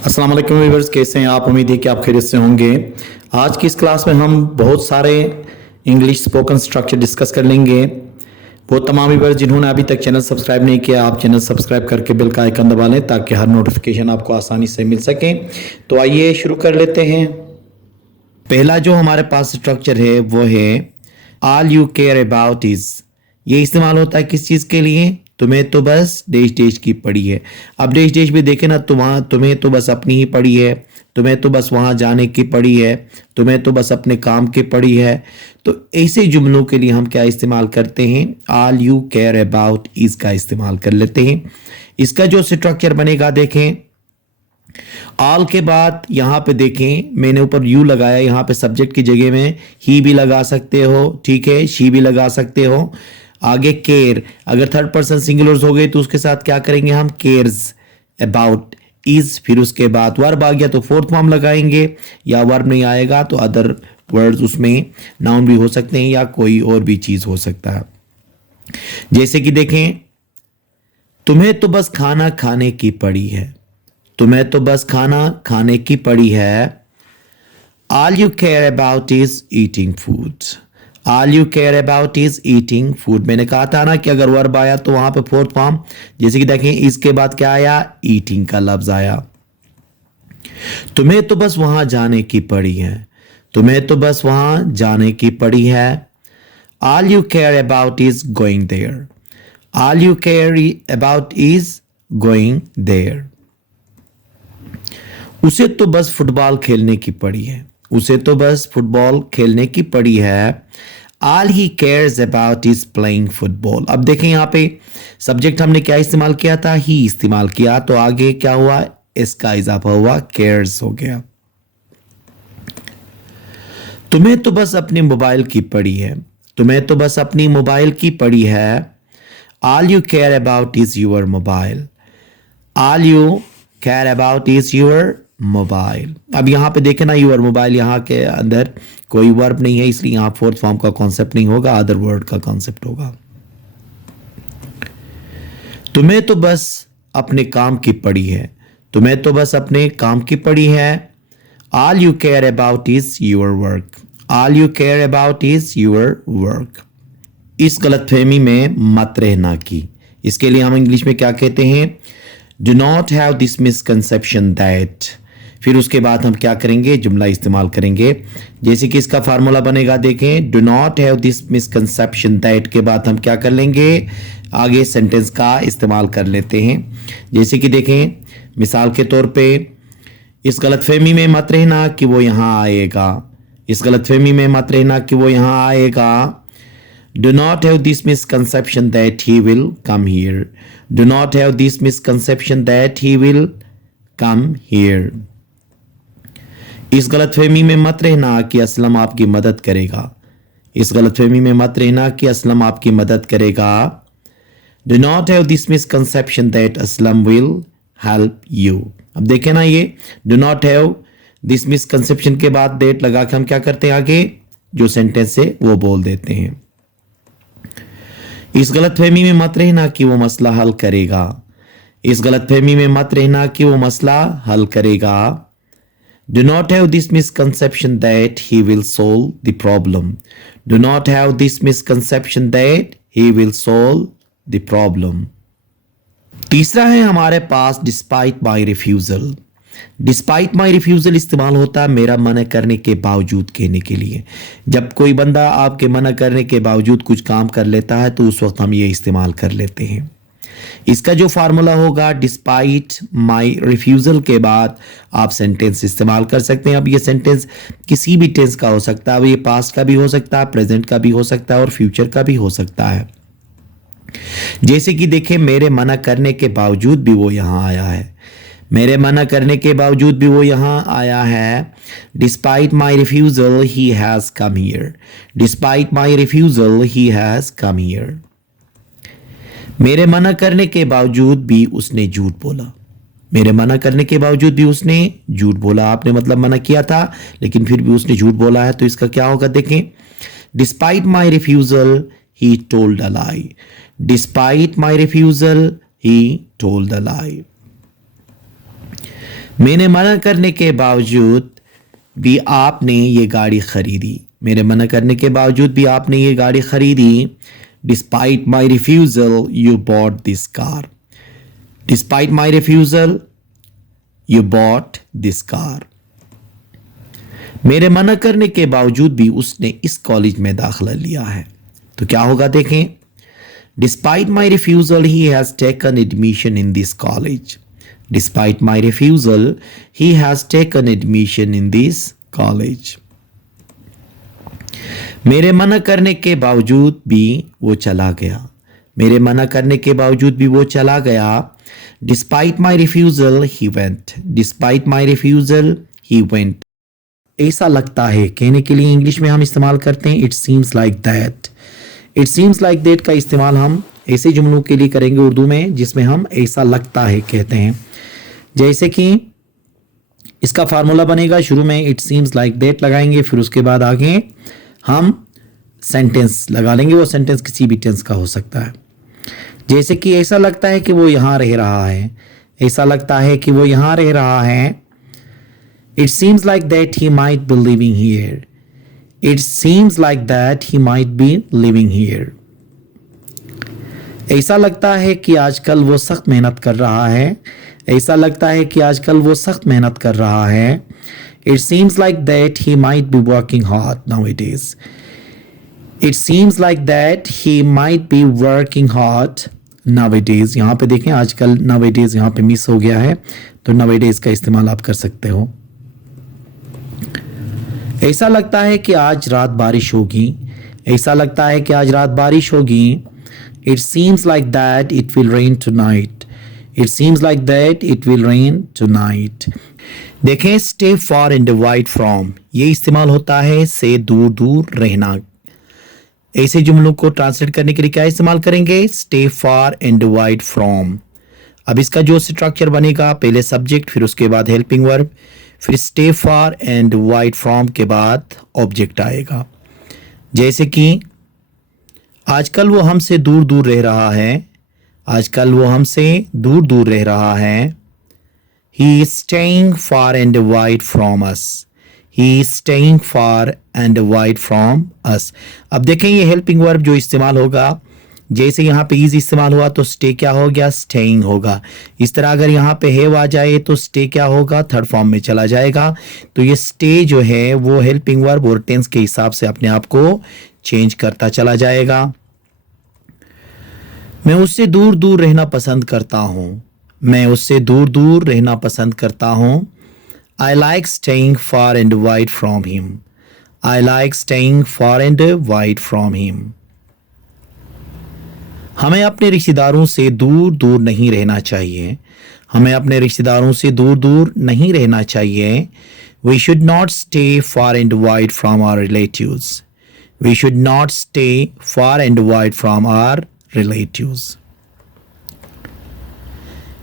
अस्सलाम वालेकुम व्यूअर्स, कैसे हैं आप? उम्मीद है कि आप खैरियत से होंगे। आज की इस क्लास में हम बहुत सारे इंग्लिश स्पोकन स्ट्रक्चर डिस्कस कर लेंगे। वो तमाम व्यूअर्स जिन्होंने अभी तक चैनल सब्सक्राइब नहीं किया, आप चैनल सब्सक्राइब करके बेल का आइकन दबा लें ताकि हर नोटिफिकेशन आपको आसानी से मिल सके। तो आइए शुरू कर लेते हैं। पहला जो हमारे पास स्ट्रक्चर है वो है all you care about is. ये इस्तेमाल होता है किस चीज़ के लिए? तुम्हें तो बस देश देश की पड़ी है। अब देश देश भी देखे ना, तुम्हें तो बस अपनी ही पड़ी है, तुम्हें तो बस वहाँ जाने की पड़ी है, तुम्हें तो बस अपने काम की पड़ी है। तो ऐसे जुमलों के लिए हम क्या इस्तेमाल करते हैं? All you care about is का इस्तेमाल कर लेते हैं। इसका जो स्ट्रक्चर बनेगा देखें, ऑल के बाद यहां पे देखें मैंने ऊपर यू लगाया, यहां पे सब्जेक्ट की जगह में ही भी लगा सकते हो, ठीक है, शी भी लगा सकते हो। आगे केयर, अगर थर्ड पर्सन सिंगुलर्स हो गए तो उसके साथ क्या करेंगे हम? Cares about is. फिर उसके बाद वर्ब आ गया तो फोर्थ फॉर्म लगाएंगे, या वर्ब नहीं आएगा तो अदर वर्ड्स उसमें नाउन भी हो सकते हैं या कोई और भी चीज हो सकता है। जैसे कि देखें, तुम्हें तो बस खाना खाने की पड़ी है, तुम्हें तो बस खाना खाने की पड़ी है। All you care about is eating food. All you care about is eating food. मैंने कहा था ना कि अगर वर्ब आया तो वहां पे फोर्थ फॉर्म, जैसे कि देखें इसके बाद क्या आया? ईटिंग का लफ्ज आया। तुम्हें तो बस वहां जाने की पड़ी है, तुम्हें तो बस वहां जाने की पड़ी है। All you care about is going there. All you care about is going there. उसे तो बस फुटबॉल खेलने की पड़ी है, उसे तो बस फुटबॉल खेलने की पड़ी है। All he cares about is playing football. अब देखें यहां पे सब्जेक्ट हमने क्या इस्तेमाल किया था? ही इस्तेमाल किया, तो आगे क्या हुआ? इसका इजाफा हुआ, केयर्स हो गया। तुम्हें तो बस अपने मोबाइल की पड़ी है, तुम्हें तो बस अपनी मोबाइल की पड़ी है। All you care about is your mobile. All you care about is your mobile. अब यहां पे देखे ना, योर मोबाइल यहां के अंदर कोई वर्ब नहीं है, इसलिए यहां फोर्थ फॉर्म का कॉन्सेप्ट नहीं होगा, अदर वर्ड का कॉन्सेप्ट होगा। तुम्हें तो बस अपने काम की पड़ी है, तुम्हें तो बस अपने काम की पड़ी है। All you care about is your work. All you care about is your work. इस गलतफहमी में मत रहना की, इसके लिए हम इंग्लिश में क्या कहते हैं? Do not have this misconception that. फिर उसके बाद हम क्या करेंगे? जुमला इस्तेमाल करेंगे। जैसे कि इसका फार्मूला बनेगा, देखें, do not have this misconception that के बाद हम क्या कर लेंगे? आगे सेंटेंस का इस्तेमाल कर लेते हैं। जैसे कि देखें, मिसाल के तौर पे, इस गलतफहमी में मत रहना कि वो यहाँ आएगा, इस गलतफहमी में मत रहना कि वो यहाँ आएगा। Do not have this misconception that he will come here. Do not have this misconception that he will come here. इस गलतफहमी में मत रहना कि असलम आपकी मदद करेगा, इस गलतफहमी में मत रहना कि असलम आपकी मदद करेगा। Do not have this misconception that Aslam will help you. अब देखें ना, ये do not have this misconception के बाद that लगा के हम क्या करते हैं? आगे जो सेंटेंस है वो बोल देते हैं। इस गलतफहमी में मत रहना कि वो मसला हल करेगा, इस गलतफहमी में मत रहना कि वो मसला हल करेगा। Do not have this misconception that he will solve the problem. Do not have this misconception that he will solve the problem. तीसरा है हमारे पास despite my refusal. Despite my refusal इस्तेमाल होता है मेरा मना करने के बावजूद कहने के लिए। जब कोई बंदा आपके मना करने के बावजूद कुछ काम कर लेता है तो उस वक्त हम ये इस्तेमाल कर लेते हैं। इसका जो फार्मूला होगा, डिस्पाइट माई रिफ्यूजल के बाद आप सेंटेंस इस्तेमाल कर सकते हैं। अब ये सेंटेंस किसी भी टेंस का हो सकता है, अब ये पास्ट का भी हो सकता है, प्रेजेंट का भी हो सकता है और फ्यूचर का भी हो सकता है। जैसे कि देखें, मेरे मना करने के बावजूद भी वो यहां आया है, मेरे मना करने के बावजूद भी वो यहां आया है। Despite my refusal he has come here. Despite my refusal he has come here. मेरे मना करने के बावजूद भी उसने झूठ बोला, मेरे मना करने के बावजूद भी उसने झूठ बोला। आपने मतलब मना किया था लेकिन फिर भी उसने झूठ बोला है, तो इसका क्या होगा? देखें, despite my refusal he told a lie. Despite my refusal he told a lie. मैंने मना करने के बावजूद भी आपने ये गाड़ी खरीदी। मेरे मना करने के बावजूद भी आपने ये गाड़ी खरीदी। Despite my refusal you bought this car. Despite my refusal you bought this car. मेरे मना करने के बावजूद भी उसने इस कॉलेज में दाखिला लिया है। तो क्या होगा देखें। Despite my refusal he has taken admission in this college. Despite my refusal, he has taken admission in this college. मेरे मना करने के बावजूद भी वो चला गया। मेरे मना करने के बावजूद भी वो चला गया। Despite my refusal, he went. Despite my refusal, he went. ऐसा लगता है कहने के लिए इंग्लिश में हम इस्तेमाल करते हैं it seems like that. It seems like that का इस्तेमाल हम ऐसे जुमलों के लिए करेंगे उर्दू में जिसमें हम ऐसा लगता है कहते हैं। जैसे कि इसका फार्मूला बनेगा, शुरू में इट सीम्स लाइक दैट लगाएंगे, फिर उसके बाद आगे हम सेंटेंस लगा लेंगे। वो सेंटेंस किसी भी टेंस का हो सकता है। जैसे कि ऐसा लगता है कि वो यहाँ रह रहा है। ऐसा लगता है कि वो यहाँ रह रहा है। It seems like that he might be living here. It seems like that he might be living here. ऐसा लगता है कि आजकल वो सख्त मेहनत कर रहा है। ऐसा लगता है कि आजकल वो सख्त मेहनत कर रहा है। It seems like that he might be working hard nowadays. It seems like that he might be working hard nowadays. यहाँ पे देखें आजकल नाउअडेज यहाँ पे मिस हो गया है, तो नाउअडेज का इस्तेमाल आप कर सकते हो। ऐसा लगता है कि आज रात बारिश होगी। ऐसा लगता है कि आज रात बारिश होगी। It seems like that it will rain tonight. It seems like that it will rain tonight. देखें stay far and avoid from, ये इस्तेमाल होता है से दूर दूर रहना। ऐसे जुमलों को ट्रांसलेट करने के लिए क्या इस्तेमाल करेंगे? stay far and avoid from। अब इसका जो स्ट्रक्चर बनेगा, पहले सब्जेक्ट, फिर उसके बाद हेल्पिंग वर्ब, फिर stay far and avoid from के बाद ऑब्जेक्ट आएगा। जैसे कि आजकल वो हमसे दूर दूर रह रहा है। आजकल वो हमसे दूर दूर रह रहा है। He is staying far and wide from us. He is staying far and wide from us. अब देखें ये हेल्पिंग वर्ब जो इस्तेमाल होगा, जैसे यहाँ पे इज इस्तेमाल हुआ तो स्टे क्या हो गया? स्टेइंग होगा। इस तरह अगर यहाँ पे हैव आ जाए तो स्टे क्या होगा? थर्ड फॉर्म में चला जाएगा। तो ये स्टे जो है वो हेल्पिंग वर्ब और टेंस के हिसाब से अपने आप को चेंज करता चला जाएगा। मैं उससे दूर दूर रहना पसंद करता हूँ। मैं उससे दूर दूर रहना पसंद करता हूँ। I like staying far and wide from him. I like staying far and wide from him. हमें अपने रिश्तेदारों से दूर दूर नहीं रहना चाहिए। हमें अपने रिश्तेदारों से दूर दूर नहीं रहना चाहिए। We should not stay far and wide from our relatives. We should not stay far and wide from our relatives.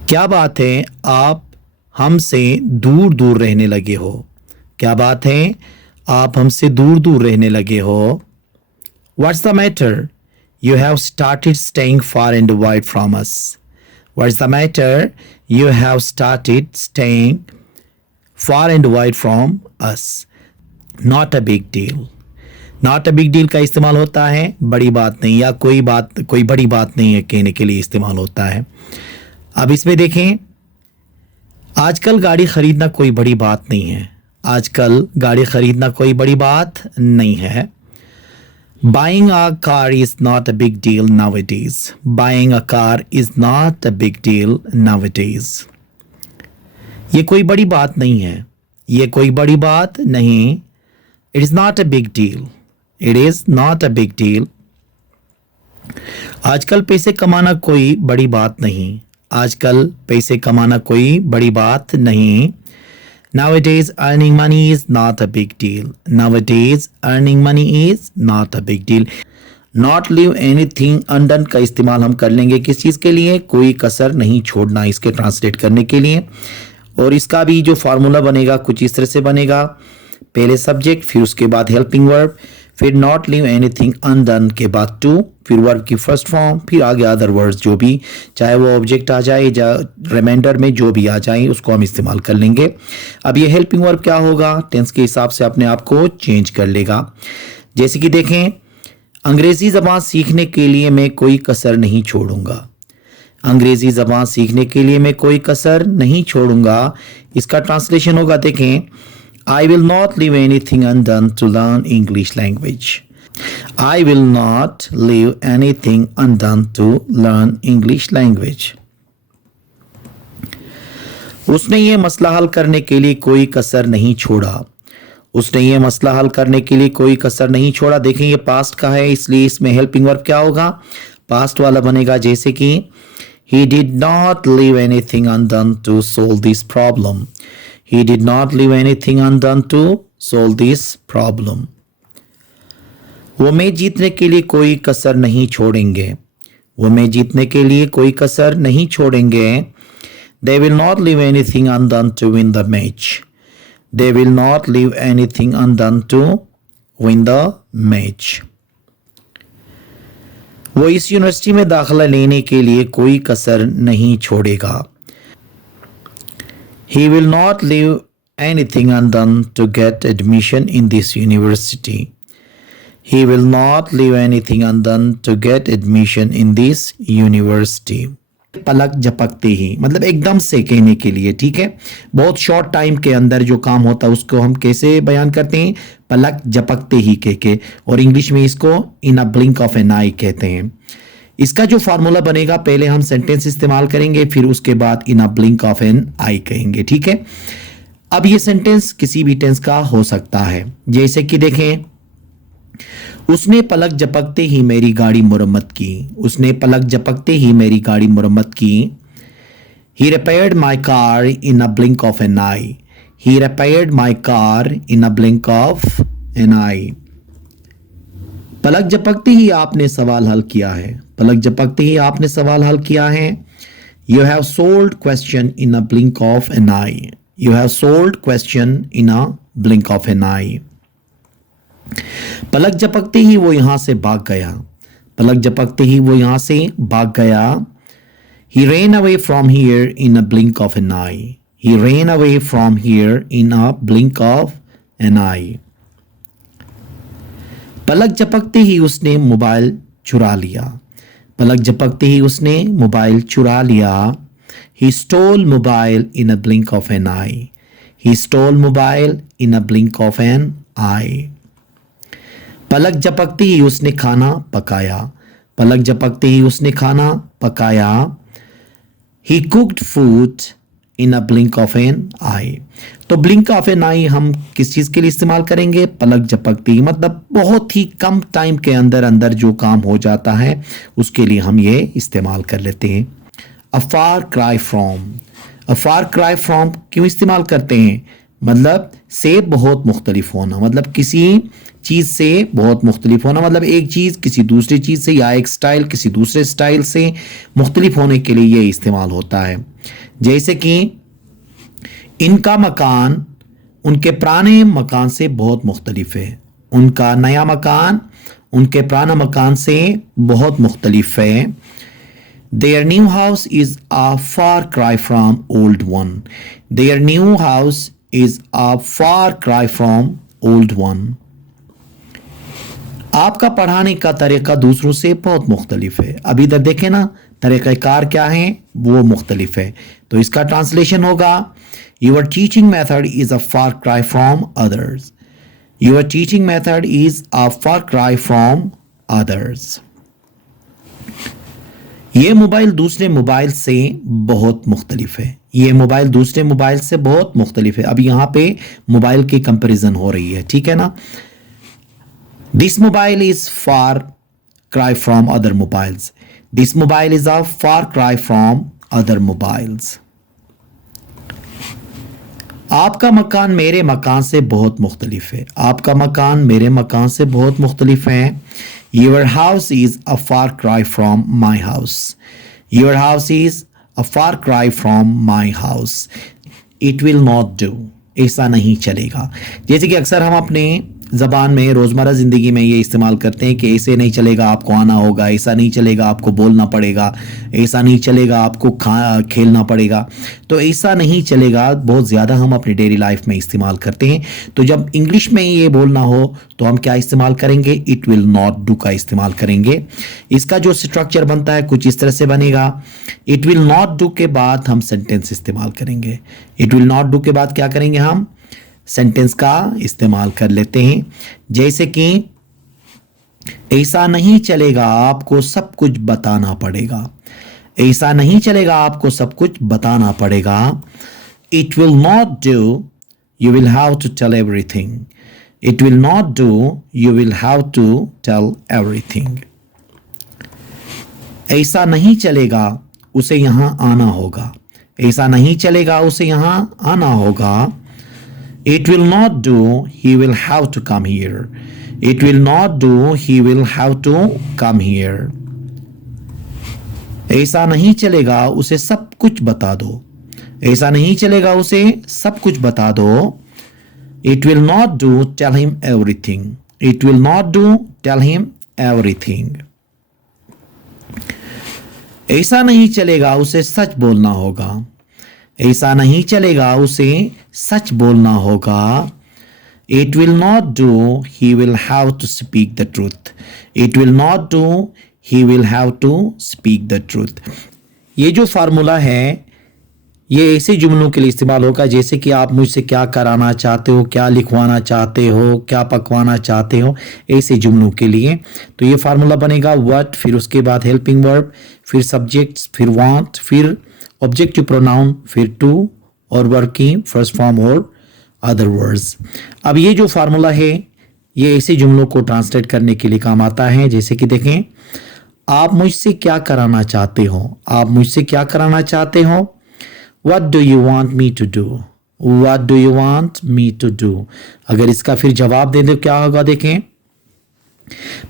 क्या बात है आप हमसे दूर दूर रहने लगे हो? क्या बात है आप हमसे दूर दूर रहने लगे हो? What's the matter? You have started staying far and wide from us. What's the matter? You have started staying far and wide from us. Not a big deal. Not a big deal का इस्तेमाल होता है बड़ी बात नहीं, या कोई बड़ी बात नहीं है कहने के लिए इस्तेमाल होता है। अब इसमें देखें, आजकल गाड़ी खरीदना कोई बड़ी बात नहीं है। आजकल गाड़ी खरीदना कोई बड़ी बात नहीं है। Buying a car is not a big deal nowadays. Buying a car is not a big deal nowadays. ये कोई बड़ी बात नहीं है। ये कोई बड़ी बात नहीं। It is not a big deal. It is not a big deal. आजकल पैसे कमाना कोई बड़ी बात नहीं। आजकल पैसे कमाना कोई बड़ी बात नहीं। Nowadays earning money is not a big deal. Nowadays earning money is not a big deal. Not leave anything undone का इस्तेमाल हम कर लेंगे किस चीज़ के लिए? कोई कसर नहीं छोड़ना, इसके ट्रांसलेट करने के लिए। और इसका भी जो फार्मूला बनेगा कुछ इस तरह से बनेगा, पहले सब्जेक्ट, फिर उसके बाद हेल्पिंग वर्ब, फिर नॉट लीव एनीथिंग अनडन के बाद टू, फिर वर्ब की फर्स्ट फॉर्म, फिर आगे अदर वर्ड्स जो भी, चाहे वो ऑब्जेक्ट आ जाए या रिमाइंडर में जो भी आ जाए उसको हम इस्तेमाल कर लेंगे। अब ये हेल्पिंग वर्ब क्या होगा, टेंस के हिसाब से अपने आप को चेंज कर लेगा। जैसे कि देखें, अंग्रेजी ज़बान सीखने के लिए मैं कोई कसर नहीं छोड़ूंगा। अंग्रेजी ज़बान सीखने के लिए मैं कोई कसर नहीं छोड़ूंगा। इसका ट्रांसलेशन होगा, देखें, I will not leave anything undone to learn English language. I will not leave anything undone to learn English language. उसने ये मसला हल करने के लिए कोई कसर नहीं छोड़ा। उसने ये मसला हल करने के लिए कोई कसर नहीं छोड़ा। देखें, ये पास्ट का है, इसलिए इसमें हेल्पिंग वर्ब क्या होगा, पास्ट वाला बनेगा। जैसे कि he did not leave anything undone to solve this problem. He did not leave anything undone to solve this problem. वो मैच जीतने के लिए कोई कसर नहीं छोड़ेंगे। वो मैच जीतने के लिए कोई कसर नहीं छोड़ेंगे। They will not leave anything undone to win the match. They will not leave anything undone to win the match. वो इस यूनिवर्सिटी में दाखिला लेने के लिए कोई कसर नहीं छोड़ेगा। He will not leave anything undone to get admission in this university. He will not leave anything undone to get admission in this university. पलक झपकते ही मतलब एकदम से कहने के लिए, ठीक है, बहुत शॉर्ट टाइम के अंदर जो काम होता है उसको हम कैसे बयान करते हैं, पलक झपकते ही कह के, और इंग्लिश में इसको इन अ ब्लिंक ऑफ एन आई कहते हैं। इसका जो फार्मूला बनेगा, पहले हम सेंटेंस इस्तेमाल करेंगे, फिर उसके बाद इन अ ब्लिंक ऑफ एन आई कहेंगे, ठीक है। अब ये सेंटेंस किसी भी टेंस का हो सकता है। जैसे कि देखें, उसने पलक झपकते ही मेरी गाड़ी मुरम्मत की। उसने पलक झपकते ही मेरी गाड़ी मुरम्मत की। He repaired my car in a blink of an eye. He repaired my car in a blink of an eye. पलक झपकते ही आपने सवाल हल किया है। पलक झपकते ही आपने सवाल हल किया है। You have solved question in a blink of an eye. You have solved question in a blink of an eye. पलक झपकते ही वो यहां से भाग गया। पलक झपकते ही वो यहां से भाग गया। He ran away from here in a blink of an eye. He ran away from here in a blink of an eye. पलक झपकते ही उसने मोबाइल चुरा लिया। पलक झपकते ही उसने मोबाइल चुरा लिया। He stole mobile in a blink of an eye. He stole mobile in a blink of an eye. पलक झपकते ही उसने खाना पकाया। पलक झपकते ही उसने खाना पकाया। He cooked food in a blink of an eye. तो blink of an eye हम किस चीज़ के लिए इस्तेमाल करेंगे, पलक झपकते ही, मतलब बहुत ही कम टाइम के अंदर अंदर जो काम हो जाता है उसके लिए हम ये इस्तेमाल कर लेते हैं। A far cry from. A far cry from क्यों इस्तेमाल करते हैं, मतलब से बहुत मुख्तलिफ होना, मतलब किसी चीज़ से बहुत मुख्तलिफ होना, मतलब एक चीज़ किसी दूसरी चीज़ से या एक स्टाइल किसी दूसरे स्टाइल से मुख्तलिफ होने के लिए ये इस्तेमाल होता है। जैसे कि इनका मकान उनके पुराने मकान से बहुत मुख्तलिफ है। उनका नया मकान उनके पुराना मकान से बहुत मुख्तलिफ है। Their new house is a far cry from old one. Their new house is a far cry from old one. आपका पढ़ाने का तरीका दूसरों से बहुत मुख्तलिफ है। अब इधर देखें ना, तरीक़ाकार क्या है, वो मुख्तलिफ है। तो इसका ट्रांसलेशन होगा, Your teaching method is a far cry from others. Your teaching method is a far cry from others. ये मोबाइल दूसरे मोबाइल से बहुत मुख्तलिफ है। ये मोबाइल दूसरे मोबाइल से बहुत मुख्तलिफ है। अब यहाँ पे मोबाइल की कंपैरिजन हो रही है, ठीक है ना। This mobile is far cry from other mobiles. This mobile is a far cry from other mobiles. आपका मकान मेरे मकान से बहुत मुख्तलिफ है। आपका मकान मेरे मकान से बहुत मुख्तलिफ है। Your house is a far cry from my house. Your house is a far cry from my house. It will not do. ऐसा नहीं चलेगा। जैसे कि अक्सर हम अपने ज़बान में रोज़मर्रा ज़िंदगी में ये इस्तेमाल करते हैं कि ऐसे नहीं चलेगा, आपको आना होगा, ऐसा नहीं चलेगा, आपको बोलना पड़ेगा, ऐसा नहीं चलेगा, आपको खेलना पड़ेगा। तो ऐसा नहीं चलेगा बहुत ज़्यादा हम अपनी डेली लाइफ में इस्तेमाल करते हैं। तो जब इंग्लिश में ये बोलना हो तो हम क्या इस्तेमाल करेंगे? इट विल नॉट डू का इस्तेमाल करेंगे। इसका जो स्ट्रक्चर बनता है कुछ इस तरह से बनेगा। इट विल नॉट डू के बाद हम सेंटेंस इस्तेमाल करेंगे। इट विल नॉट डू के बाद क्या करेंगे? हम सेंटेंस का इस्तेमाल कर लेते हैं। जैसे कि ऐसा नहीं चलेगा, आपको सब कुछ बताना पड़ेगा। ऐसा नहीं चलेगा, आपको सब कुछ बताना पड़ेगा। It will not do, you will have to tell everything. It will not do, you will have to tell everything. ऐसा नहीं चलेगा, उसे यहां आना होगा। ऐसा नहीं चलेगा, उसे यहां आना होगा। It will not do, he will have to come here. It will not do, he will have to come here. ऐसा नहीं चलेगा, उसे सब कुछ बता दो। ऐसा नहीं चलेगा, उसे सब कुछ बता दो। It will not do, tell him everything. It will not do, tell him everything. ऐसा नहीं चलेगा, उसे सच बोलना होगा। ऐसा नहीं चलेगा, उसे सच बोलना होगा। It will not do, he will have to speak the truth. It will not do, he will have to speak the truth. ये जो फार्मूला है ये ऐसे जुमलों के लिए इस्तेमाल होगा जैसे कि आप मुझसे क्या कराना चाहते हो, क्या लिखवाना चाहते हो, क्या पकवाना चाहते हो, ऐसे जुमलों के लिए। तो ये फार्मूला बनेगा व्हाट, फिर उसके बाद हेल्पिंग वर्ब, फिर सब्जेक्ट्स, फिर वांट, फिर ऑब्जेक्टिव प्रोनाउन, फिर टू और वर्ब की फर्स्ट फॉर्म और अदर वर्ड्स। अब ये जो फार्मूला है ये ऐसे जुमलों को ट्रांसलेट करने के लिए काम आता है। जैसे कि देखें, आप मुझसे क्या कराना चाहते हो? आप मुझसे क्या कराना चाहते हो? What do you want me to do? What do you want me to do? अगर इसका फिर जवाब दे दो क्या होगा? देखें,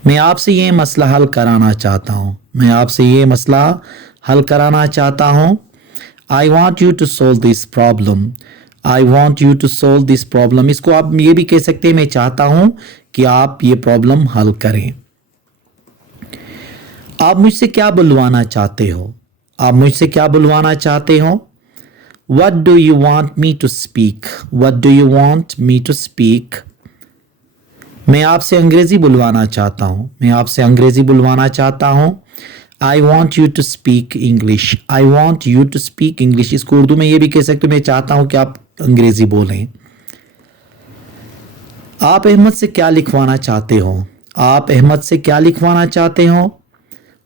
मैं आपसे ये मसला हल कराना चाहता हूं। मैं आपसे ये मसला हल कराना चाहता हूं। I want you to solve this problem. I want you to solve this problem. इसको आप ये भी कह सकते हैं, मैं चाहता हूं कि आप ये प्रॉब्लम हल करें। आप मुझसे क्या बुलवाना चाहते हो? आप मुझसे क्या बुलवाना चाहते हो? What do you want me to speak? What do you want me to speak? मैं आपसे अंग्रेजी बुलवाना चाहता हूं। मैं आपसे अंग्रेजी बुलवाना चाहता हूं। I want you to speak English. I want you to speak English. इसको उर्दू में ये भी कह सकते हो, मैं चाहता हूं कि आप अंग्रेजी बोलें। आप अहमद से क्या लिखवाना चाहते हो? आप अहमद से क्या लिखवाना चाहते हो?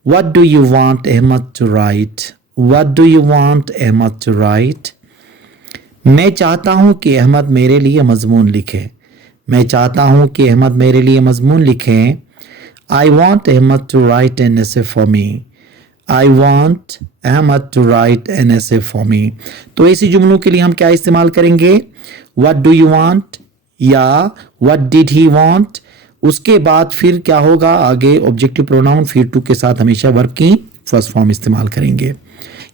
What do you want Ahmad to write? What do you want Ahmad to write? मैं चाहता हूं कि अहमद मेरे लिए मजमून लिखे। मैं चाहता हूं कि अहमद मेरे लिए मजमून लिखे। I want Ahmad to write an essay for me. I want Ahmad to write an essay for me. तो ऐसे जुमलों के लिए हम क्या इस्तेमाल करेंगे? What do you want या What did he want? उसके बाद फिर क्या होगा? आगे ऑब्जेक्टिव प्रोनाउन, फिर टू के साथ हमेशा वर्ब की फर्स्ट फॉर्म इस्तेमाल करेंगे।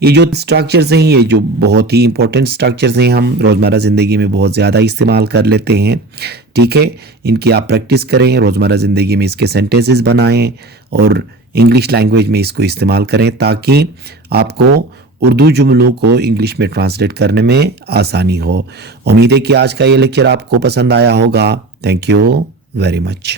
ये जो स्ट्रक्चर्स हैं ये जो बहुत ही इंपॉर्टेंट स्ट्रक्चर्स हैं, हम रोज़मर्रा ज़िंदगी में बहुत ज़्यादा इस्तेमाल कर लेते हैं। ठीक है, इनकी आप प्रैक्टिस करें, रोज़मर्रा ज़िंदगी में इसके सेंटेंसेस बनाएं और इंग्लिश लैंग्वेज में इसको इस्तेमाल करें ताकि आपको उर्दू जुमलों को इंग्लिश में ट्रांसलेट करने में आसानी हो। उम्मीद है कि आज का ये लेक्चर आपको पसंद आया होगा। Thank you very much.